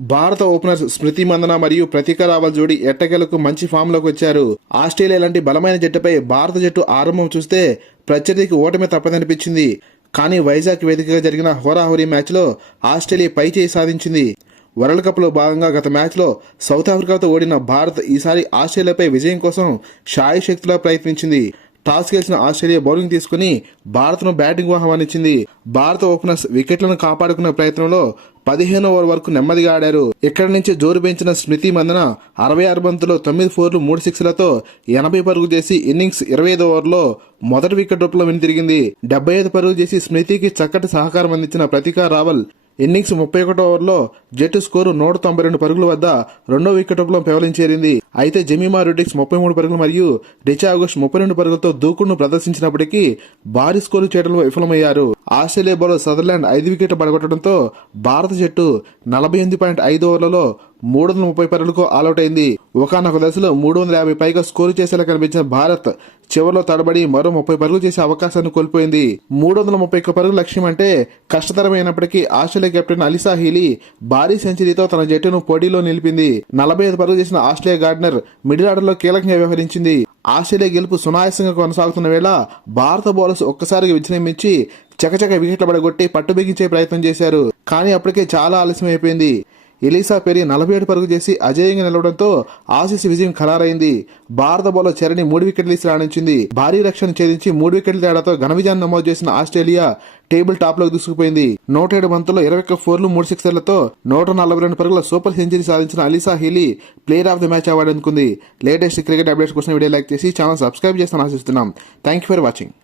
భారత ఓపెనర్స్ స్మృతి మందన మరియు ప్రతీక రావల్ జోడీ ఎట్టకేలకు మంచి ఫామ్లోకి వచ్చారు. ఆస్ట్రేలియా లాంటి బలమైన జట్టుపై భారత జట్టు ఆరంభం చూస్తే ప్రత్యర్థికి ఓటమి తప్పదనిపించింది. కానీ వైజాగ్ వేదికగా జరిగిన హోరాహోరీ మ్యాచ్లో ఆస్ట్రేలియా పై చేయి సాధించింది. వరల్డ్ కప్లో భాగంగా గత మ్యాచ్లో సౌత్ ఆఫ్రికాతో ఓడిన భారత్ ఈసారి ఆస్ట్రేలియాపై విజయం కోసం షాయి శక్తిలో ప్రయత్నించింది. టాస్ గెలిచిన ఆస్ట్రేలియా బౌలింగ్ తీసుకుని భారత్ను బ్యాటింగ్ ఆహ్వానించింది భారత ఓపెనర్స్ వికెట్లను కాపాడుకునే ప్రయత్నంలో పదిహేను ఓవర్ వరకు నెమ్మదిగా ఆడారు. ఇక్కడి నుంచి జోరు పెంచిన స్మృతి మందన అరవై ఆరు బంతులో తొమ్మిది ఫోర్లు మూడు సిక్స్లతో ఎనభై పరుగు చేసి ఇన్నింగ్స్ ఇరవై ఐదు ఓవర్లో మొదటి వికెట్ రూపంలో వెనుతిరిగింది. డెబ్బై ఐదు పరుగు చేసి స్మృతికి చక్కటి సహకారం అందించిన ప్రతికా రావల్ ఇన్నింగ్స్ ముప్పై ఒకటో ఓవర్లో జట్టు స్కోరు నూట తొంభై రెండు పరుగుల వద్ద రెండో వికెట్ రూపంలో పెవలించేరింది అయితే జమీమా రుడిక్స్ ముప్పై మూడు పరుగులు మరియు రిచా ఆగస్ట్ ముప్పై రెండు పరుగులతో దూకుడును ప్రదర్శించినప్పటికీ భారీ స్కోరు చేయడంలో విఫలమయ్యారు. ఆస్ట్రేలియా బౌలర్ సదర్లాండ్ ఐదు వికెట్లు పడగొట్టడంతో భారత జట్టు నలభై ఎనిమిది పాయింట్ ఐదు ఓవర్లలో మూడు వందల ముప్పై పరుగులకు ఆల్అౌట్ అయింది. ఒకనొక దశలో మూడు వందల యాభై పైగా స్కోరు చేసేలా కనిపించిన భారత్ చివరిలో తడబడి మరో ముప్పై పరుగులు చేసే అవకాశాన్ని కోల్పోయింది. మూడు వందల ముప్పై ఒక్క పరుగుల లక్ష్యం అంటే కష్టతరమైనప్పటికీ ఆస్ట్రేలియా కెప్టెన్ అలిసా హీలీ భారీ సెంచరీతో తన జట్టును పోటీలో నిలిపింది. నలభై ఐదు పరుగులు చేసిన ఆస్ట్రేలియా గార్డనర్ మిడిల్ ఆర్డర్లో కీలకంగా వ్యవహరించింది. ఆస్ట్రేలియా గెలుపు సునాయాసంగా కొనసాగుతున్న వేళ భారత బౌలర్స్ ఒక్కసారిగా విజృంభించి చకచక వికెట్లు పడగొట్టి పట్టు బిగించే ప్రయత్నం చేశారు. కానీ అప్పటికే చాలా ఆలస్యం అయిపోయింది. ఎలీసా పెరి నలభై ఏడు పరుగు చేసి అజేయంగా నిలవడంతో ఆసీస్ విజయం ఖరారైంది. భారత బౌలర్ చరణి మూడు వికెట్లు తీసి రాణించింది. భారీ రక్షణ ఛేదించి మూడు వికెట్ల తేడాతో ఘన విజయాన్ని నమోదు చేసిన ఆస్ట్రేలియా టేబుల్ టాప్లోకి దూసుకుపోయింది. నూట ఏడు బంతుల్లో ఇరవై ఒక్క ఫోర్లు మూడు సిక్సర్లతో నూట నలభై రెండు పరుగుల సూపర్ సెంచరీ సాధించిన Alyssa Healy player of the match award అందుకుంది. లేటెస్ట్ క్రికెట్ అప్డేట్స్ కోసం వీడియో లైక్ చేసి ఛానల్ సబ్స్క్రైబ్ చేస్తాను ఆశిస్తున్నాం. Thank you for watching.